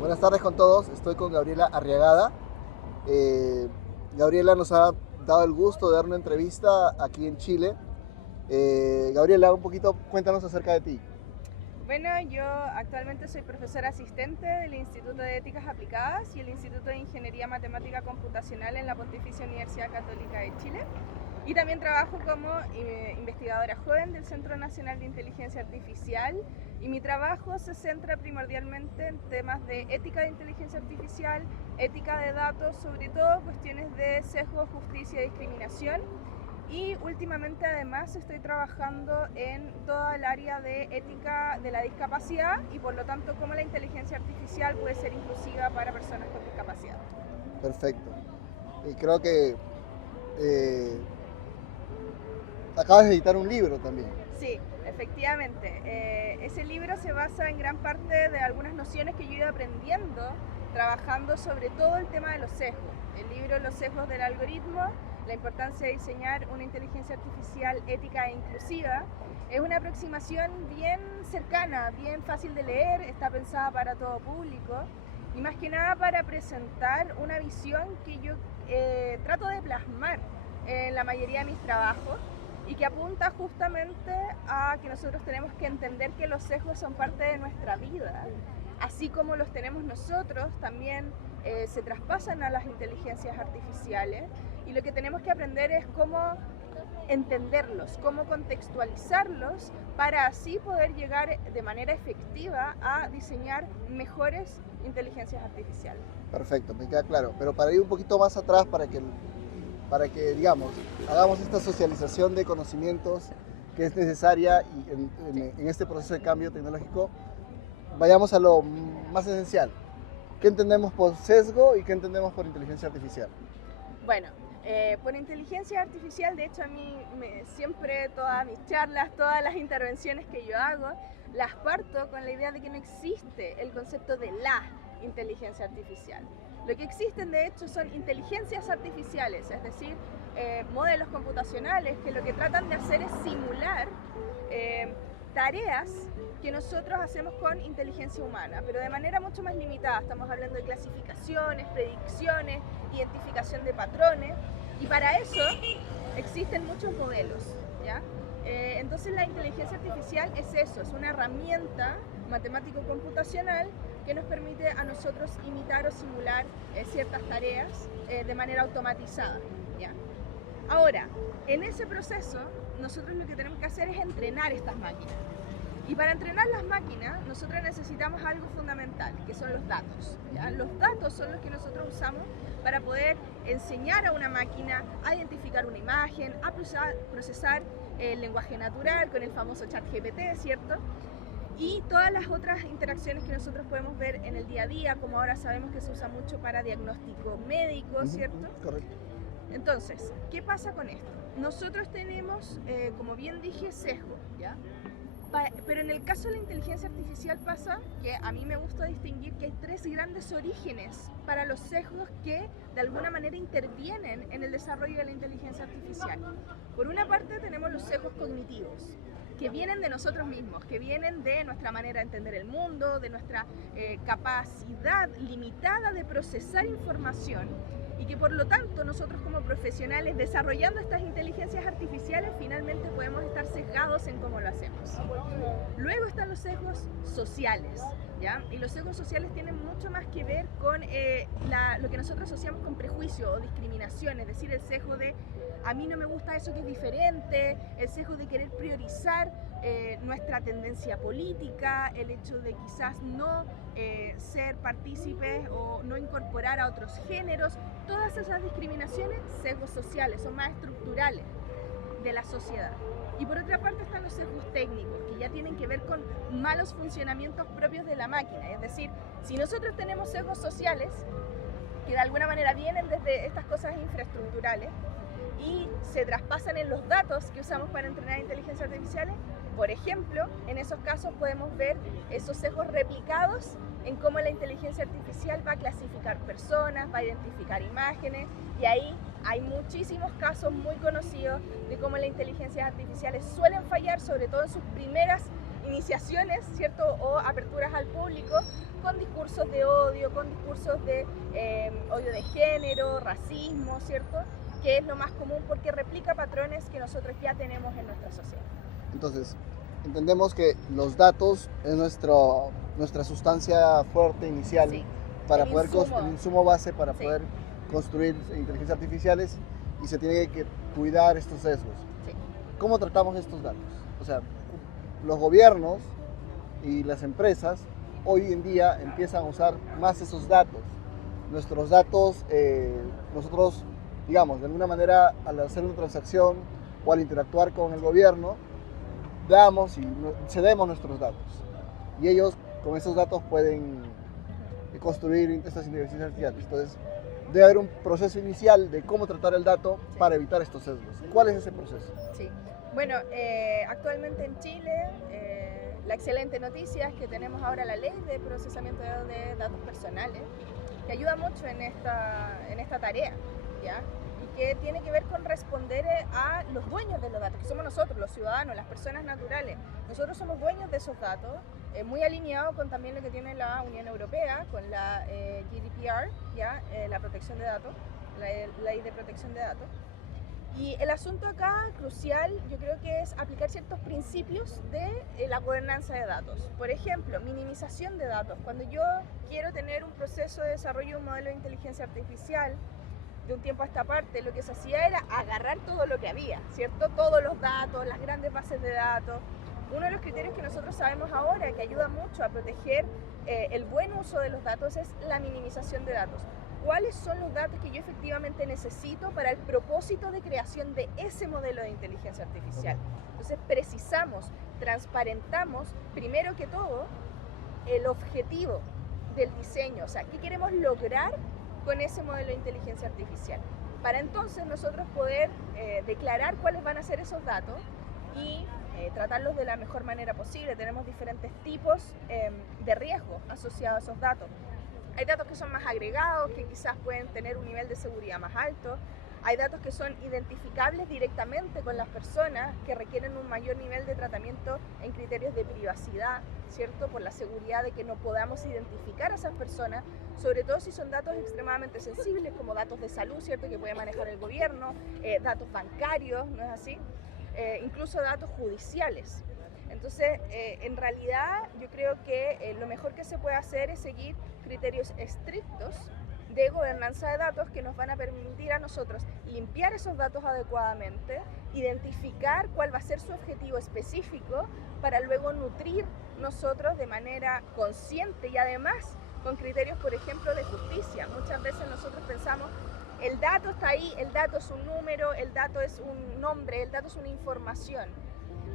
Buenas tardes con todos, estoy con Gabriela Arriagada. Gabriela nos ha dado el gusto de dar una entrevista aquí en Chile. Gabriela, un poquito cuéntanos acerca de ti. Bueno, yo actualmente soy profesora asistente del Instituto de Éticas Aplicadas y el Instituto de Ingeniería Matemática Computacional en la Pontificia Universidad Católica de Chile. Y también trabajo como investigadora joven del Centro Nacional de Inteligencia Artificial, y mi trabajo se centra primordialmente en temas de ética de inteligencia artificial, ética de datos, sobre todo cuestiones de sesgo, justicia y discriminación. Y últimamente además estoy trabajando en toda el área de ética de la discapacidad y por lo tanto cómo la inteligencia artificial puede ser inclusiva para personas con discapacidad. Perfecto. Y creo que acabas de editar un libro también. Sí, efectivamente. Ese libro se basa en gran parte de algunas nociones que yo he ido aprendiendo trabajando sobre todo el tema de los sesgos. El libro Los sesgos del algoritmo, la importancia de diseñar una inteligencia artificial ética e inclusiva, es una aproximación bien cercana, bien fácil de leer, está pensada para todo público y más que nada para presentar una visión que yo trato de plasmar en la mayoría de mis trabajos y que apunta justamente a que nosotros tenemos que entender que los sesgos son parte de nuestra vida. Así como los tenemos nosotros, también se traspasan a las inteligencias artificiales y lo que tenemos que aprender es cómo entenderlos, cómo contextualizarlos para así poder llegar de manera efectiva a diseñar mejores inteligencias artificiales. Perfecto, me queda claro. Pero para ir un poquito más atrás, para que digamos, hagamos esta socialización de conocimientos que es necesaria y en este proceso de cambio tecnológico, vayamos a lo más esencial. ¿Qué entendemos por sesgo y qué entendemos por inteligencia artificial? Bueno, por inteligencia artificial, de hecho a mí siempre todas mis charlas, todas las intervenciones que yo hago, las parto con la idea de que no existe el concepto de la inteligencia artificial. Lo que existen de hecho son inteligencias artificiales, es decir, modelos computacionales que lo que tratan de hacer es simular tareas que nosotros hacemos con inteligencia humana, pero de manera mucho más limitada. Estamos hablando de clasificaciones, predicciones, identificación de patrones, y para eso existen muchos modelos, ¿ya? Entonces la inteligencia artificial es eso, es una herramienta matemático-computacional que nos permite a nosotros imitar o simular ciertas tareas de manera automatizada, ¿ya? Ahora, en ese proceso, nosotros lo que tenemos que hacer es entrenar estas máquinas. Y para entrenar las máquinas, nosotros necesitamos algo fundamental, que son los datos, ¿ya? Los datos son los que nosotros usamos para poder enseñar a una máquina a identificar una imagen, a procesar el lenguaje natural con el famoso ChatGPT, ¿cierto? Y todas las otras interacciones que nosotros podemos ver en el día a día, como ahora sabemos que se usa mucho para diagnóstico médico, ¿cierto? Correcto. Entonces, ¿qué pasa con esto? Nosotros tenemos, como bien dije, sesgo, ¿ya? Pero en el caso de la inteligencia artificial pasa que a mí me gusta distinguir que hay tres grandes orígenes para los sesgos que de alguna manera intervienen en el desarrollo de la inteligencia artificial. Por una parte tenemos los sesgos cognitivos, que vienen de nosotros mismos, que vienen de nuestra manera de entender el mundo, de nuestra capacidad limitada de procesar información, y que por lo tanto nosotros como profesionales desarrollando estas inteligencias artificiales finalmente podemos estar sesgados en cómo lo hacemos. Luego están los sesgos sociales, ¿ya? Y los sesgos sociales tienen mucho más que ver con lo que nosotros asociamos con prejuicio o discriminación, es decir, el sesgo de a mí no me gusta eso que es diferente, el sesgo de querer priorizar nuestra tendencia política, el hecho de quizás no ser partícipes o no incorporar a otros géneros. Todas esas discriminaciones, sesgos sociales, son más estructurales de la sociedad. Y por otra parte están los sesgos técnicos, que ya tienen que ver con malos funcionamientos propios de la máquina. Es decir, si nosotros tenemos sesgos sociales, que de alguna manera vienen desde estas cosas infraestructurales, y se traspasan en los datos que usamos para entrenar inteligencias artificiales, por ejemplo, en esos casos podemos ver esos sesgos replicados en cómo la inteligencia artificial va a clasificar personas, va a identificar imágenes, y ahí hay muchísimos casos muy conocidos de cómo las inteligencias artificiales suelen fallar, sobre todo en sus primeras iniciaciones, ¿cierto? O aperturas al público con discursos de odio, con discursos de odio de género, racismo, ¿cierto? Que es lo más común porque replica patrones que nosotros ya tenemos en nuestra sociedad. Entonces, entendemos que los datos es nuestra sustancia fuerte inicial, Sí, para el poder insumo. el insumo base para Sí. poder construir inteligencias artificiales, y se tiene que cuidar estos sesgos. Sí. ¿Cómo tratamos estos datos? O sea, los gobiernos y las empresas hoy en día empiezan a usar más esos datos. Nuestros datos, nosotros, digamos, de alguna manera, al hacer una transacción o al interactuar con el gobierno, damos y cedemos nuestros datos. Y ellos con esos datos pueden construir estas inteligencias artificiales. Entonces, debe haber un proceso inicial de cómo tratar el dato para evitar estos sesgos. ¿Cuál es ese proceso? Sí. Bueno, actualmente en Chile, la excelente noticia es que tenemos ahora la ley de procesamiento de datos personales, que ayuda mucho en esta tarea, ¿ya? Y que tiene que ver con responder a los dueños de los datos, que somos nosotros, los ciudadanos, las personas naturales. Nosotros somos dueños de esos datos, muy alineado con también lo que tiene la Unión Europea, con la GDPR, ¿ya? La protección de datos, la ley de protección de datos. Y el asunto acá crucial yo creo que es aplicar ciertos principios de la gobernanza de datos. Por ejemplo, minimización de datos. Cuando yo quiero tener un proceso de desarrollo de un modelo de inteligencia artificial, de un tiempo a esta parte, lo que se hacía era agarrar todo lo que había, ¿cierto? Todos los datos, las grandes bases de datos. Uno de los criterios que nosotros sabemos ahora que ayuda mucho a proteger el buen uso de los datos es la minimización de datos. ¿Cuáles son los datos que yo efectivamente necesito para el propósito de creación de ese modelo de inteligencia artificial? Entonces precisamos, transparentamos, primero que todo, el objetivo del diseño, o sea, ¿qué queremos lograr con ese modelo de inteligencia artificial? Para entonces nosotros poder declarar cuáles van a ser esos datos y tratarlos de la mejor manera posible. Tenemos diferentes tipos de riesgo asociados a esos datos. Hay datos que son más agregados, que quizás pueden tener un nivel de seguridad más alto. Hay datos que son identificables directamente con las personas, que requieren un mayor nivel de tratamiento en criterios de privacidad, ¿cierto? Por la seguridad de que no podamos identificar a esas personas, sobre todo si son datos extremadamente sensibles, como datos de salud, ¿cierto? Que puede manejar el gobierno, datos bancarios, ¿no es así? Incluso datos judiciales. Entonces, en realidad, yo creo que lo mejor que se puede hacer es seguir criterios estrictos de gobernanza de datos que nos van a permitir a nosotros limpiar esos datos adecuadamente, identificar cuál va a ser su objetivo específico para luego nutrir nosotros de manera consciente y además con criterios, por ejemplo, de justicia. Muchas veces nosotros pensamos, el dato está ahí, el dato es un número, el dato es un nombre, el dato es una información.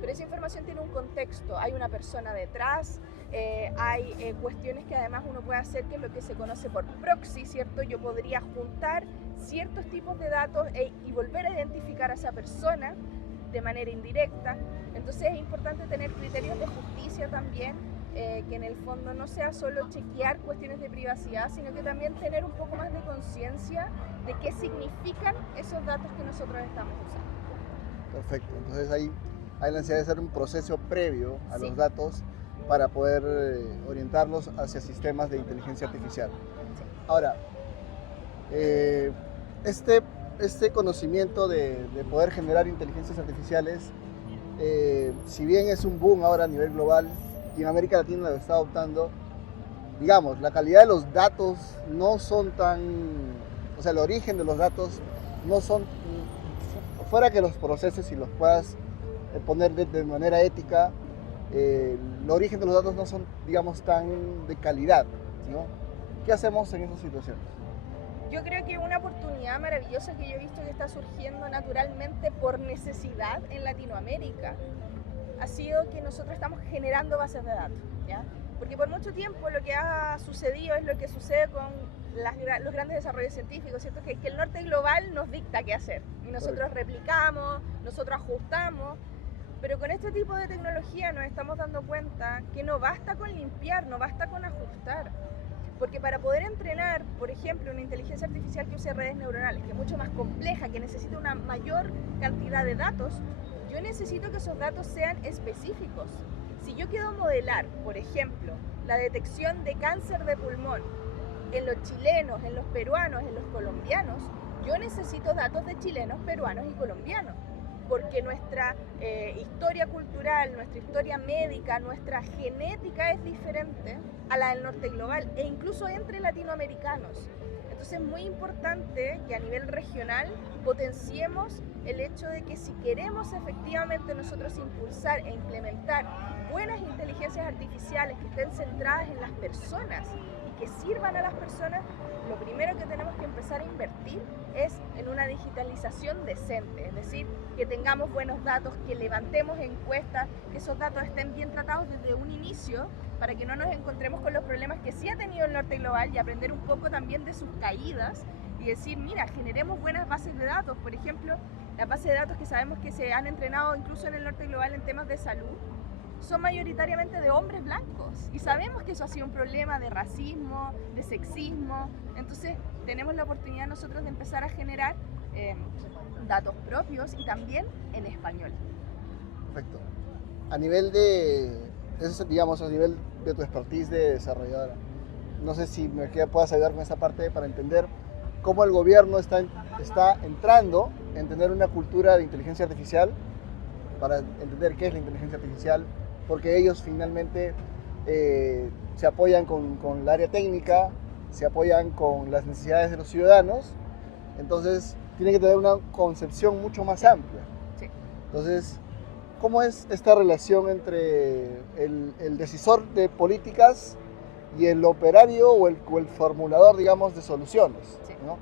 Pero esa información tiene un contexto, hay una persona detrás, hay cuestiones que además uno puede hacer, que es lo que se conoce por proxy, ¿cierto? Yo podría juntar ciertos tipos de datos y volver a identificar a esa persona de manera indirecta. Entonces es importante tener criterios de justicia también, que en el fondo no sea solo chequear cuestiones de privacidad, sino que también tener un poco más de conciencia de qué significan esos datos que nosotros estamos usando. Perfecto. Entonces hay la necesidad de hacer un proceso previo a Sí. los datos para poder orientarlos hacia sistemas de inteligencia artificial. Sí. Ahora, este conocimiento de poder generar inteligencias artificiales, si bien es un boom ahora a nivel global y en América Latina lo está adoptando, digamos, la calidad de los datos no son tan, o sea, el origen de los datos no son, fuera que los proceses y los puedas poner de manera ética, el origen de los datos no son, digamos, tan de calidad, ¿no? ¿Qué hacemos en esas situaciones? Yo creo que una oportunidad maravillosa que yo he visto que está surgiendo naturalmente por necesidad en Latinoamérica ha sido que nosotros estamos generando bases de datos, ¿ya? Porque por mucho tiempo lo que ha sucedido es lo que sucede con los grandes desarrollos científicos, ¿cierto? Que el norte global nos dicta qué hacer y nosotros replicamos, nosotros ajustamos. Pero con este tipo de tecnología nos estamos dando cuenta que no basta con limpiar, no basta con ajustar. Porque para poder entrenar, por ejemplo, una inteligencia artificial que use redes neuronales, que es mucho más compleja, que necesita una mayor cantidad de datos, yo necesito que esos datos sean específicos, Si yo quiero modelar, por ejemplo, la detección de cáncer de pulmón en los chilenos, en los peruanos, en los colombianos, yo necesito datos de chilenos, peruanos y colombianos, porque nuestra historia cultural, nuestra historia médica, nuestra genética es diferente a la del norte global e incluso entre latinoamericanos. Entonces es muy importante que a nivel regional potenciemos el hecho de que si queremos efectivamente nosotros impulsar e implementar buenas inteligencias artificiales que estén centradas en las personas y que sirvan a las personas, lo primero que tenemos que empezar a invertir es en una digitalización decente, es decir, que tengamos buenos datos, que levantemos encuestas, que esos datos estén bien tratados desde un inicio para que no nos encontremos con los problemas que sí ha tenido el norte global y aprender un poco también de sus caídas y decir, mira, generemos buenas bases de datos. Por ejemplo, las bases de datos que sabemos que se han entrenado incluso en el norte global en temas de salud son mayoritariamente de hombres blancos y sabemos que eso ha sido un problema de racismo, de sexismo. Entonces tenemos la oportunidad nosotros de empezar a generar datos propios y también en español. Perfecto. A nivel de, eso es, digamos, a nivel de tu expertise de desarrolladora, no sé si me puedas ayudar con esa parte para entender cómo el gobierno está entrando en tener una cultura de inteligencia artificial, para entender qué es la inteligencia artificial, porque ellos finalmente se apoyan con el área técnica, se apoyan con las necesidades de los ciudadanos, entonces tiene que tener una concepción mucho más amplia. Sí. Entonces, ¿cómo es esta relación entre el decisor de políticas y el operario o el formulador, digamos, de soluciones? Sí. ¿No?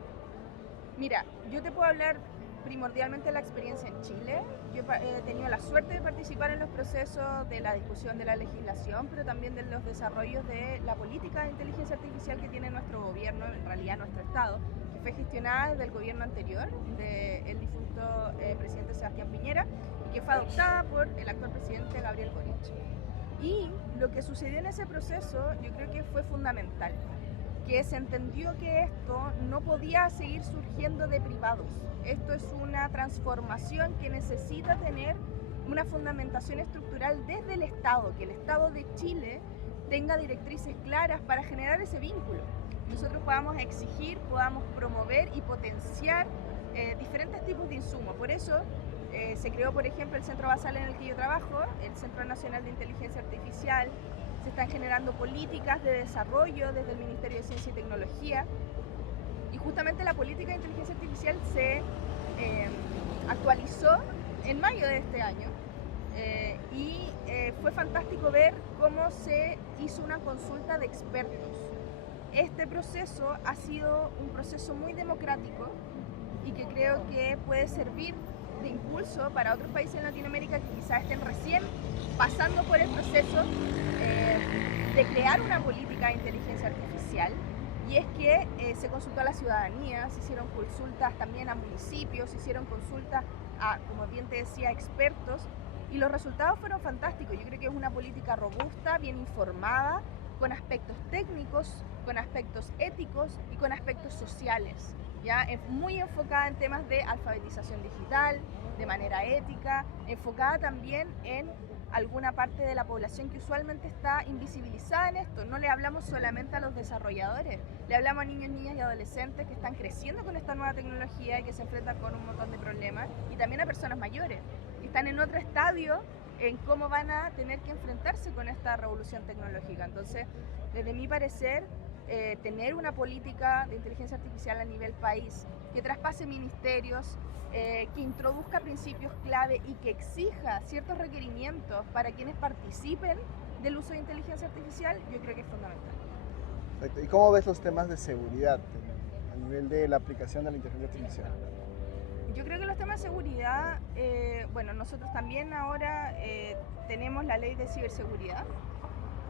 Mira, yo te puedo hablar primordialmente de la experiencia en Chile. Yo he tenido la suerte de participar en los procesos de la discusión de la legislación, pero también de los desarrollos de la política de inteligencia artificial que tiene nuestro gobierno, en realidad nuestro Estado, que fue gestionada desde el gobierno anterior, del difunto presidente Sebastián Piñera, y que fue adoptada por el actual presidente Gabriel Boric. Y lo que sucedió en ese proceso yo creo que fue fundamental, que se entendió que esto no podía seguir surgiendo de privados. Esto es una transformación que necesita tener una fundamentación estructural desde el Estado, que el Estado de Chile tenga directrices claras para generar ese vínculo. Nosotros podamos exigir, podamos promover y potenciar diferentes tipos de insumos. Por eso se creó, por ejemplo, el centro basal en el que yo trabajo, el Centro Nacional de Inteligencia Artificial. Se están generando políticas de desarrollo desde el Ministerio de Ciencia y Tecnología. Y justamente la política de inteligencia artificial se actualizó en mayo de este año. Y fue fantástico ver cómo se hizo una consulta de expertos. Este proceso ha sido un proceso muy democrático y que creo que puede servir de impulso para otros países en Latinoamérica que quizás estén recién pasando por el proceso de crear una política de inteligencia artificial. Y es que se consultó a la ciudadanía, se hicieron consultas también a municipios, se hicieron consultas a, como bien te decía, expertos, y los resultados fueron fantásticos. Yo creo que es una política robusta, bien informada, con aspectos técnicos, con aspectos éticos y con aspectos sociales. ¿Ya? Es muy enfocada en temas de alfabetización digital, de manera ética, enfocada también en alguna parte de la población que usualmente está invisibilizada en esto. No le hablamos solamente a los desarrolladores, le hablamos a niños, niñas y adolescentes que están creciendo con esta nueva tecnología y que se enfrentan con un montón de problemas, y también a personas mayores, que están en otro estadio en cómo van a tener que enfrentarse con esta revolución tecnológica. Entonces, desde mi parecer, tener una política de inteligencia artificial a nivel país que traspase ministerios, que introduzca principios clave y que exija ciertos requerimientos para quienes participen del uso de inteligencia artificial, yo creo que es fundamental. Perfecto. ¿Y cómo ves los temas de seguridad a nivel de la aplicación de la inteligencia artificial? Yo creo que los temas de seguridad, bueno, nosotros también ahora tenemos la ley de ciberseguridad,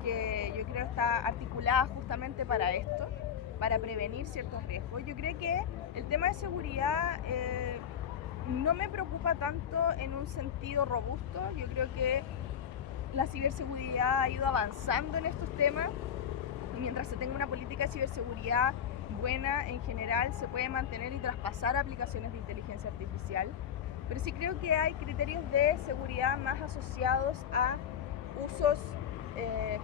que yo creo está articulada justamente para esto, para prevenir ciertos riesgos. Yo creo que el tema de seguridad no me preocupa tanto en un sentido robusto. Yo creo que la ciberseguridad ha ido avanzando en estos temas y mientras se tenga una política de ciberseguridad buena en general, se puede mantener y traspasar aplicaciones de inteligencia artificial. Pero sí creo que hay criterios de seguridad más asociados a usos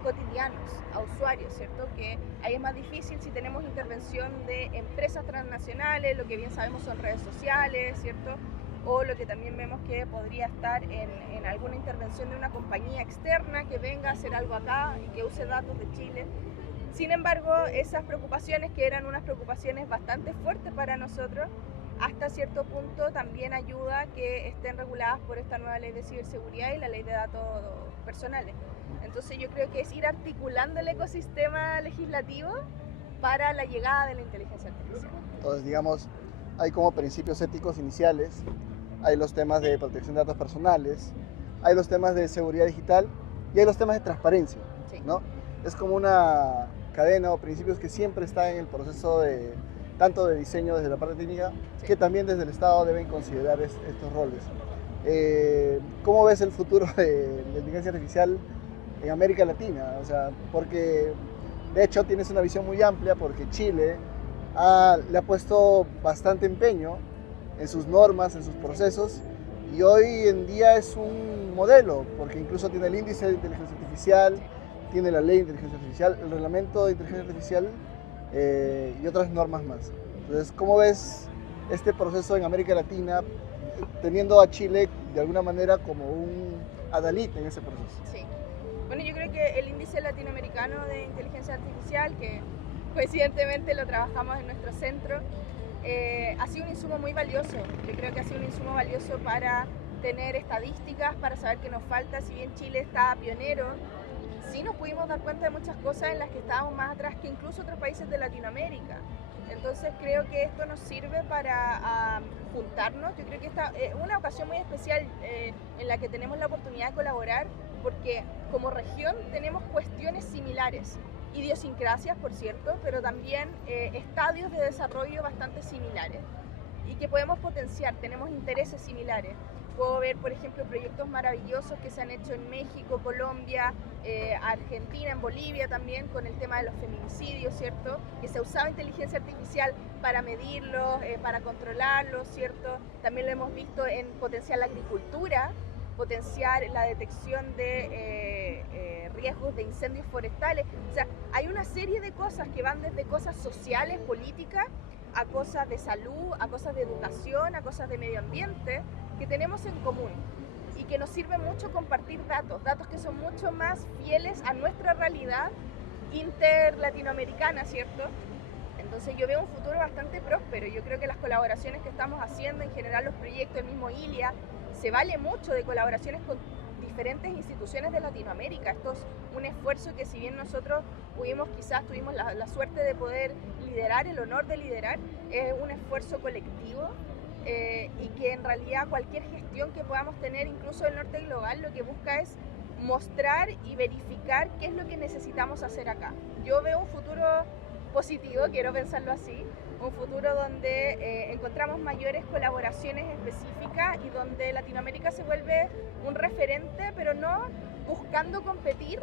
cotidianos a usuarios, ¿cierto? Que ahí es más difícil si tenemos intervención de empresas transnacionales, lo que bien sabemos son redes sociales, ¿cierto? O lo que también vemos que podría estar en alguna intervención de una compañía externa que venga a hacer algo acá y que use datos de Chile. Sin embargo, esas preocupaciones, que eran unas preocupaciones bastante fuertes para nosotros, hasta cierto punto también ayuda a que estén reguladas por esta nueva ley de ciberseguridad y la ley de datos personales. Entonces yo creo que es ir articulando el ecosistema legislativo para la llegada de la inteligencia artificial. Entonces, digamos, hay como principios éticos iniciales, hay los temas de protección de datos personales, hay los temas de seguridad digital y hay los temas de transparencia, Sí. ¿no? Es como una cadena o principios que siempre están en el proceso de tanto de diseño desde la parte técnica, Sí. que también desde el Estado deben considerar estos roles. ¿Cómo ves el futuro de la inteligencia artificial en América Latina? O sea, porque de hecho tienes una visión muy amplia, porque Chile le ha puesto bastante empeño en sus normas, en sus procesos, y hoy en día es un modelo, porque incluso tiene el índice de inteligencia artificial, tiene la ley de inteligencia artificial, el reglamento de inteligencia artificial y otras normas más. Entonces, ¿cómo ves este proceso en América Latina, teniendo a Chile de alguna manera como un adalid en ese proceso? Sí. Bueno, yo creo que el índice latinoamericano de inteligencia artificial, que coincidentemente lo trabajamos en nuestro centro, ha sido un insumo muy valioso. Yo creo que ha sido un insumo valioso para tener estadísticas, para saber qué nos falta. Si bien Chile está pionero, sí nos pudimos dar cuenta de muchas cosas en las que estábamos más atrás que incluso otros países de Latinoamérica. Entonces creo que esto nos sirve para juntarnos. Yo creo que esta es una ocasión muy especial en la que tenemos la oportunidad de colaborar, porque como región tenemos cuestiones similares, idiosincrasias por cierto, pero también estadios de desarrollo bastante similares y que podemos potenciar, tenemos intereses similares. Puedo ver, por ejemplo, proyectos maravillosos que se han hecho en México, Colombia, Argentina, en Bolivia también, con el tema de los feminicidios, ¿cierto? Que se usaba inteligencia artificial para medirlos, para controlarlos, ¿cierto? También lo hemos visto en potenciar la agricultura, potenciar la detección de riesgos de incendios forestales. O sea, hay una serie de cosas que van desde cosas sociales, políticas, a cosas de salud, a cosas de educación, a cosas de medio ambiente, que tenemos en común y que nos sirve mucho compartir datos que son mucho más fieles a nuestra realidad interlatinoamericana, ¿cierto? Entonces yo veo un futuro bastante próspero. Yo creo que las colaboraciones que estamos haciendo, en general los proyectos, el mismo ILIA, se vale mucho de colaboraciones con diferentes instituciones de Latinoamérica. Esto es un esfuerzo que, si bien nosotros tuvimos la suerte de poder liderar, el honor de liderar, es un esfuerzo colectivo y que en realidad cualquier gestión que podamos tener, incluso el norte global, lo que busca es mostrar y verificar qué es lo que necesitamos hacer acá. Yo veo un futuro positivo, quiero pensarlo así, un futuro donde encontramos mayores colaboraciones específicas y donde Latinoamérica se vuelve un referente, pero no buscando competir,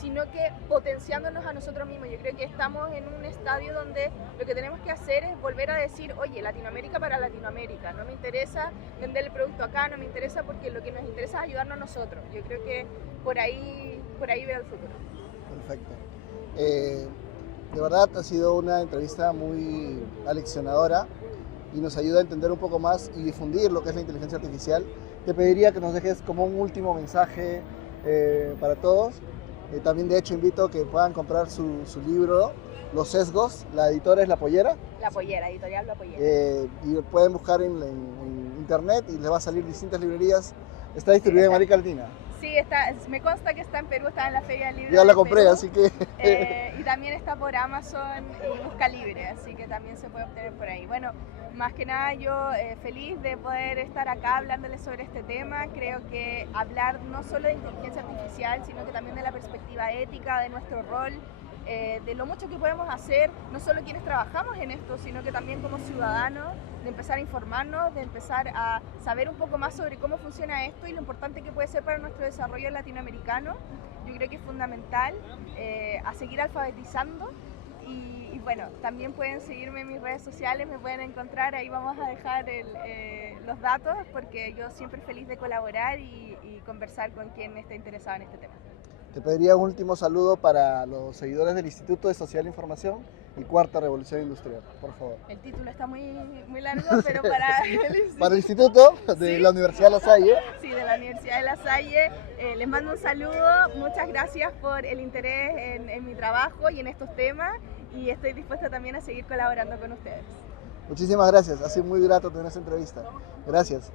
sino que potenciándonos a nosotros mismos. Yo creo que estamos en un estadio donde lo que tenemos que hacer es volver a decir, oye, Latinoamérica para Latinoamérica, no me interesa vender el producto acá, no me interesa, porque lo que nos interesa es ayudarnos a nosotros. Yo creo que por ahí veo el futuro. Perfecto. De verdad ha sido una entrevista muy aleccionadora y nos ayuda a entender un poco más y difundir lo que es la inteligencia artificial. Te pediría que nos dejes como un último mensaje para todos. También de hecho invito a que puedan comprar su libro, Los Sesgos. La editora es La Pollera. La Pollera, editorial La Pollera. Y pueden buscar en internet y les va a salir distintas librerías. Está distribuida en América Latina. Sí, me consta que está en Perú, está en la Feria del Libro. Ya la de compré, Perú, así que... y también está por Amazon y Busca Libre, así que también se puede obtener por ahí. Bueno, más que nada yo feliz de poder estar acá hablándoles sobre este tema. Creo que hablar no solo de inteligencia artificial, sino que también de la perspectiva ética, de nuestro rol, de lo mucho que podemos hacer, no solo quienes trabajamos en esto, sino que también como ciudadanos, de empezar a informarnos, de empezar a saber un poco más sobre cómo funciona esto y lo importante que puede ser para nuestro desarrollo latinoamericano. Yo creo que es fundamental a seguir alfabetizando y bueno, también pueden seguirme en mis redes sociales, me pueden encontrar, ahí vamos a dejar los datos, porque yo siempre feliz de colaborar y conversar con quien esté interesado en este tema. Te pediría un último saludo para los seguidores del Instituto de Social Información y Cuarta Revolución Industrial, por favor. El título está muy largo, pero para el Para el Instituto de la Universidad de La Salle. Sí, de la Universidad de La Salle. Les mando un saludo, muchas gracias por el interés en mi trabajo y en estos temas, y estoy dispuesta también a seguir colaborando con ustedes. Muchísimas gracias, ha sido muy grato tener esta entrevista. Gracias.